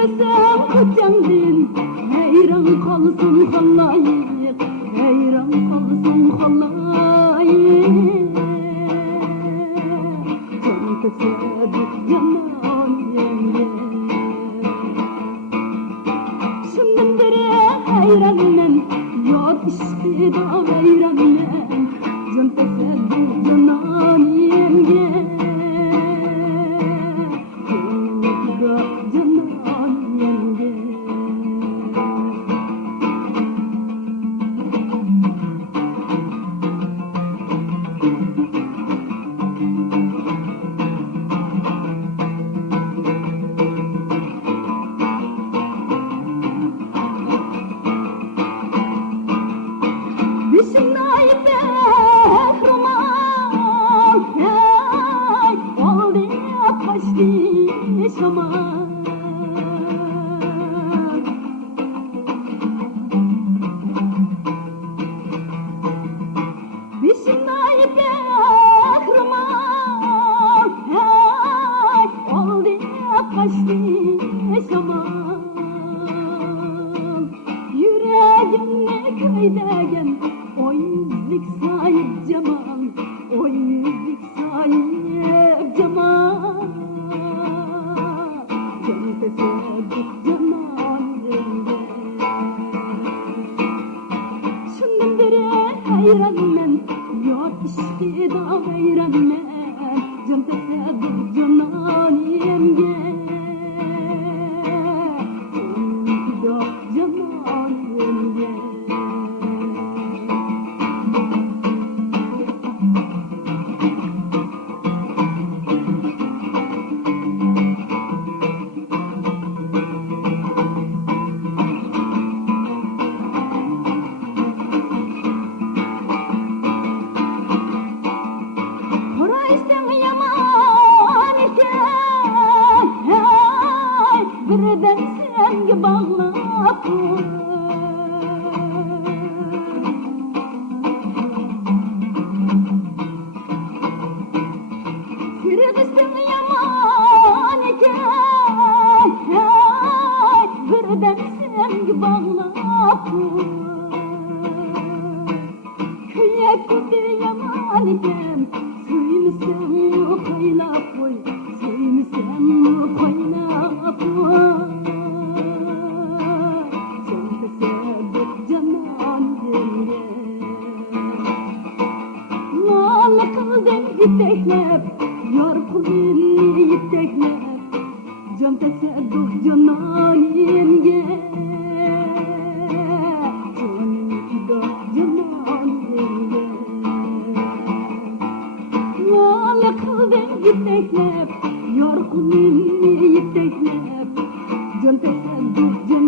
Yürüsem kucağımdın, hayran kalsın halayık, hayran kalsın halayık. Can tesadüf yanan yenge. Şimdiden beri hayranım, yar işte da hayranım. Can tesadüf yanan yenge. Yüreğimle köydegen o yüzlük sahip cemal, o yüzlük sahip cemal. Can tesadüf cemal elde. Şundan beri hayranım, yar işte da hayranım. Can tesadüf cemal yenge. Birden sengi bağlap Sırgısın yaman iken Birden sengi bağlap Köye kudu yaman iken Suyunu sen kaylap koy Suyunu sen kaylap koy Yiteklep, yar kulini yiteklep Can tesadüf canan yenge Canım da canan yenge Lala kıldın yiteklep, yar kulini yiteklep Can tesadüf canan